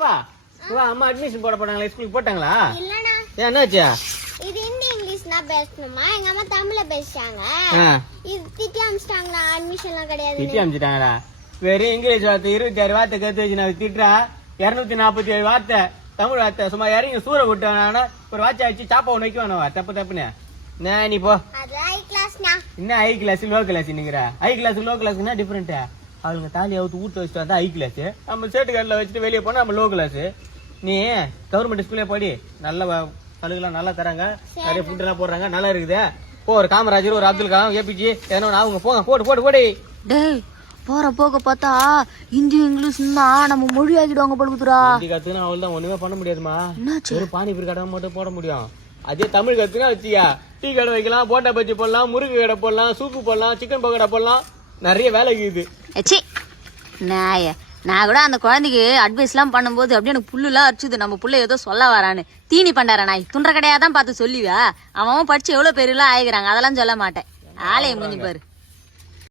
அம்மா அட்மிஷன் போட போறாங்களா? ஸ்கூலுக்கு போட்டாங்களா? இல்லண்ணா. என்னாச்சு? இது ஹிந்தி இங்கிலீஷ்னா பேசணுமா? எங்க அம்மா தமிழ்ல பேசிட்டாங்க. இது திட்டி அமிச்சிட்டாங்களா? அட்மிஷன்லாம் கிடையாது. திட்டி அமிச்சிட்டாங்களா? வெறும் இங்கிலீஷ் வார்த்தை 26 வார்த்தை கத்து வச்சு நான் திட்டுறா 247 வார்த்தை தமிழ் வார்த்தை சும்மா இறங்கி சூற விட்டானா ஒரு வாட்சி ஆச்சு சாப்பா ஒன்று வைக்குவானவா? தப்புன்னு நீ போ. என்ன ஹை கிளாஸ் லோ கிளாஸ் நீங்கிற? ஹை கிளாஸ் லோ கிளாஸ்னா டிஃபரெண்டா? அவளுங்க தாலி அவுத்து ஊட்ட வச்சுட்டு வந்தா ஹை கிளாஸ், நம்ம சேட்டு கார்டில் வச்சுட்டு வெளியே போனா நம்ம லோ கிளாஸ். நீ கவர்மெண்ட் ஸ்கூல்லே படி, நல்ல சலுகைலாம் நல்லா தராங்க, நிறைய ஃபுட் எல்லாம் போடுறாங்க, நல்லா இருக்குது. போ, ஒரு காமராஜர் ஒரு அப்துல் கலாம் ஏபிஜி ஏன்னா அவங்க போங்க, போடு. டேய் போற போக பார்த்தா ஹிந்தி இங்கிலீஷ் நம்ம மொழி ஆகிடுவாங்க பழுகுதுரா. ஹிந்தி கத்துனா அவள் தான் ஒண்ணுமே பண்ண முடியாதுமா. ஒரு பானிபூரி கடை மட்டும் போட முடியும். அதே தமிழ் கத்துனா வச்சியா டீ கடை வைக்கலாம், போட்டா பஜ்ஜி போடலாம், முருகு கடை போடலாம், சூப்பு போடலாம், சிக்கன் பக்கோடா போடலாம், நிறைய வேலை இருக்குது. நான் கூட அந்த குழந்தைக்கு அட்வைஸ் எல்லாம் பண்ணும்போது அப்படியே எனக்கு புல்லுலாம் அரிச்சுது. நம்ம புள்ள ஏதோ சொல்ல வரான்னு. தீனி பண்டார நாய் துண்ட கடையாதான் பார்த்து சொல்லிவா. அவன் படிச்சு எவ்வளவு பேருலாம் ஆயிக்கிறாங்க, அதெல்லாம் சொல்ல மாட்டேன். ஆலயம் முடிஞ்சு பாரு.